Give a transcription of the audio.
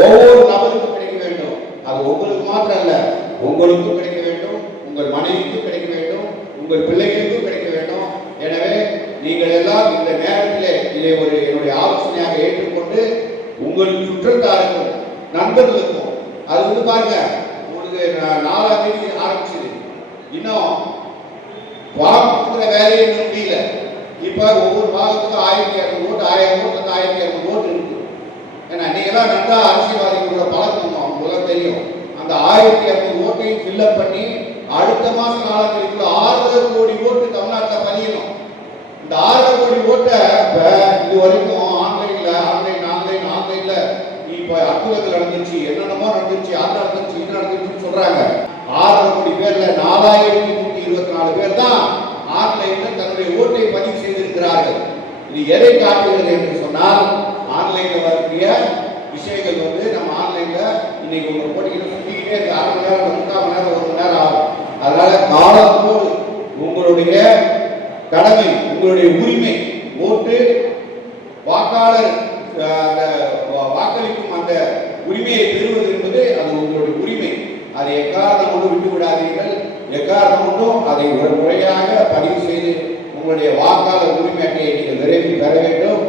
ஒவ்வொரு நபருக்கும் கிடைக்க வேண்டும். அது உங்களுக்கு மாத்திரம் அல்ல, உங்களுக்கும் கிடைக்க வேண்டும், உங்கள் மனைவிக்கும் கிடைக்க வேண்டும், உங்கள் பிள்ளைகளுக்கும் கிடைக்க வேண்டும். எனவே நீங்கள் எல்லாம் இந்த நேரத்திலே இதை ஒரு என்னுடைய ஆலோசனையாக ஏற்றுக்கொண்டு உங்களுக்கு சுற்றத்தாருக்கும் நண்பர்களுக்கும் அது பாருங்க, உங்களுக்கு 4ஆம் தேதி ஆரம்பிச்சது, இன்னும் வாக்குற வேலையை முடியல. இப்ப ஒவ்வொரு பாகத்துக்கும் 1200 ஓட்டு, 1000 ஓட்டு, 1200 ஓட்டு இருக்கு. ஏன்னா நீங்களாம் நல்லா அரசியல்வாதிகளோட பழக்கம் உங்களுக்கு தெரியும். அந்த 1200 ஓட்டையும் ஃபில்அப் பண்ணி அடுத்த மாசம் 4ஆம் தேதிக்குள்ள 6 கோடி ஓட்டு தமிழ்நாட்டில் பதியணும். இந்த 6 கோடி ஓட்டை இது வரைக்கும் ஆன்லைன்ல இப்ப அற்புதங்கள் நடந்துச்சு, என்னென்னமோ நடந்துச்சு, அது நடந்துச்சு, இது நடந்துச்சுன்னு சொல்றாங்க. 6 கோடி பேர்ல 4124 பேர் தான் ஆன்லைன்ல தன்னுடைய ஓட்டை பதிவு செய்திருக்கிறார்கள். இது எதை காட்டுகிறது என்று சொன்னால், ஆன்லைன்ல வரக்கூடிய விஷயங்கள் நம்ம ஆன்லைன்ல இன்னைக்கு உங்க போட்டிகளை சுத்திக்கிட்டே இருக்கு. 1/2 மணி நேரம், 3/4 மணி நேரம், 1 மணி நேரம் ஆகும். அதனால காலத்தோடு உங்களுடைய கடமை, உங்களுடைய உரிமை, ஓட்டு வாக்காளர் வாக்களிக்கும் அந்த உரிமையை பெறுவது என்பது அது உங்களுடைய உரிமை. அதை எக்காரணம் கொண்டு விட்டு விடாதீர்கள். எக்காரணம் கொண்டும் அதை ஒரு முறையாக பதிவு செய்து உங்களுடைய வாக்காளர் உரிமை அட்டையை நீங்கள் விரைவில் பெற வேண்டும்.